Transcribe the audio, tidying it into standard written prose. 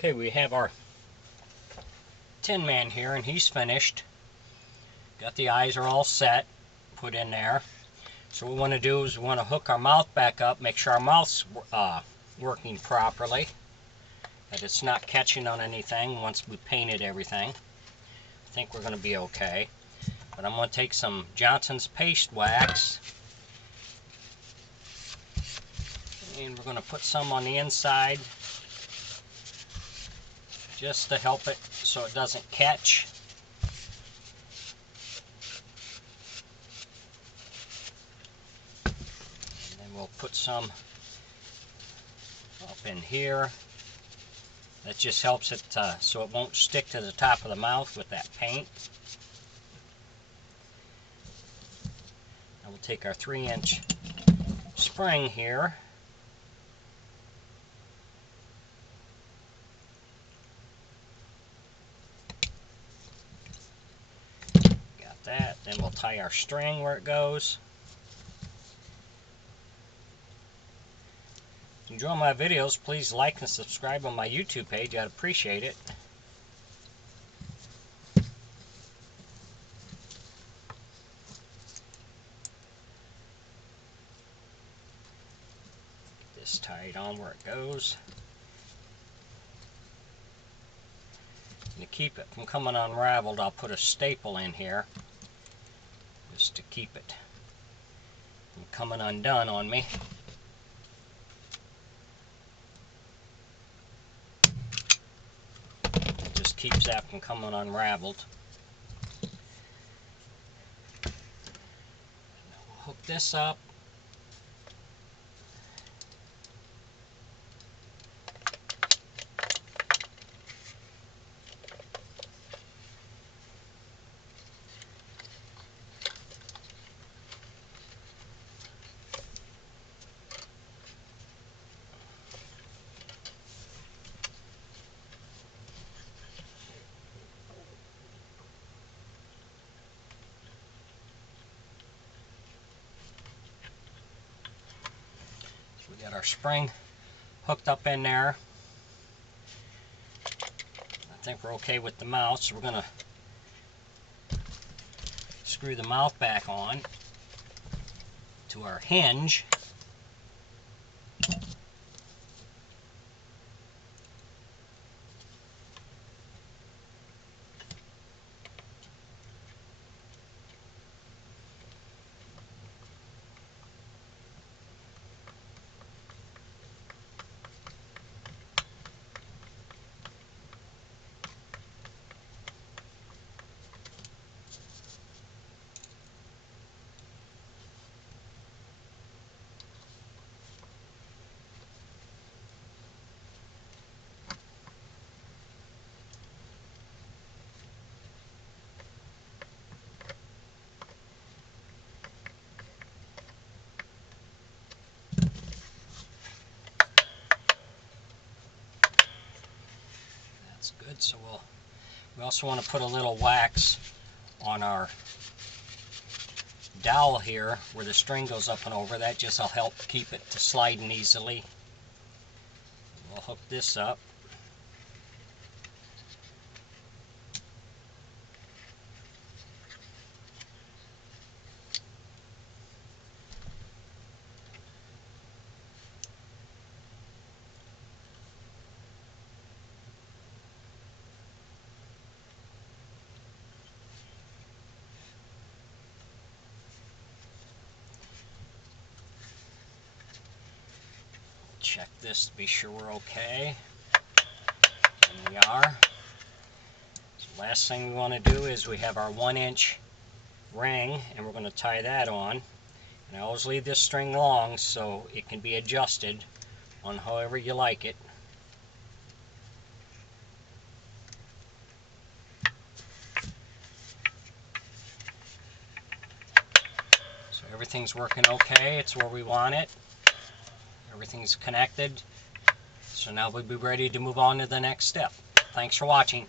Okay, we have our Tinman here, and he's finished. Got the eyes are all set, put in there. So what we want to do is we want to hook our mouth back up, make sure our mouth's working properly, that it's not catching on anything once we painted everything. I think we're going to be okay. But I'm going to take some Johnson's paste wax, and we're going to put some on the inside just to help it so it doesn't catch. And then we'll put some up in here. That just helps it so it won't stick to the top of the mouth with that paint. Now we'll take our 3-inch spring here. Got that. Then we'll tie our string where it goes. If you enjoy my videos, please like and subscribe on my YouTube page. I'd appreciate it. Get this tied on where it goes. And to keep it from coming unraveled, I'll put a staple in here just to keep it from coming undone on me. It just keeps that from coming unraveled. Now we'll hook this up. We got our spring hooked up in there. I think we're okay with the mouth, so we're going to screw the mouth back on to our hinge. That's good. So we also want to put a little wax on our dowel here where the string goes up and over. That just will help keep it sliding easily. We'll hook this up. Check this to be sure we're okay. And we are. So last thing we want to do is we have our 1-inch ring, and we're going to tie that on. And I always leave this string long so it can be adjusted on however you like it. So everything's working okay. It's where we want it. Everything's connected. So now we'll be ready to move on to the next step. Thanks for watching.